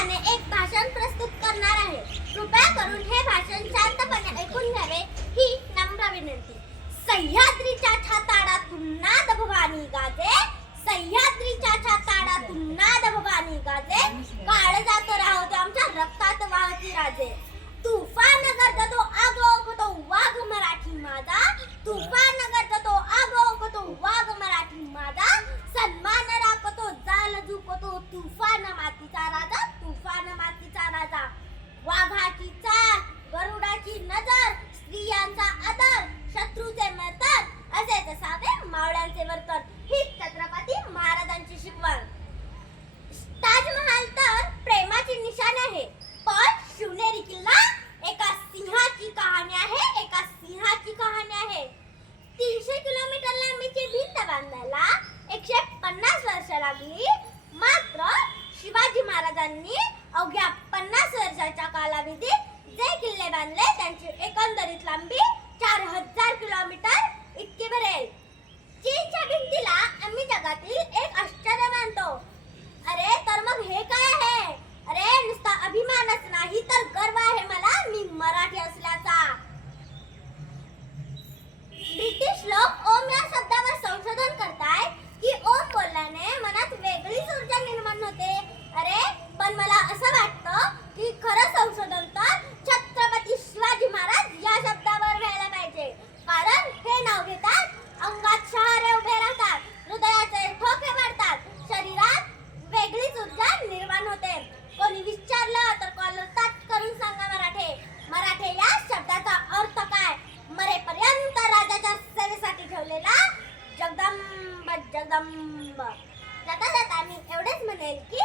नावाने एक भाषण प्रस्तुत करणार आहे. कृपया करून हे भाषण शांतपणे ऐकून घ्यावे ही नम्र विनंती. सह्याद्रीच्या छाताडातून नाद भवानी गाजे. सह्याद्रीच्या छाताडातून नाद भवानी गाजे. काळ जातो राहतो आमच्या रक्तात वाहती राजे. तुफान करतो आगो तो वाघ मराठी माझा. तुफान करतो आगो तो वाघ मराठी माझा. सन्मान राखतो जाल झुकतो तुफान मातीचा राजा. मावळ्यांचे वर्तन ही छत्रपती महाराजांची शिकवण. ताजमहाल तर प्रेमाची निशाण आहे. पण शिवनेरी किल्ला एका सिंहाची कहाणी आहे एका सिंहाची कहाणी आहे. तीनशे किलोमीटर लांबीची भिंत बांधायला एकशे पन्नास वर्ष लागली. मात्र शिवाजी महाराजांनी जगदंब जगदंब जाता जाता मी एवढेच म्हणेल की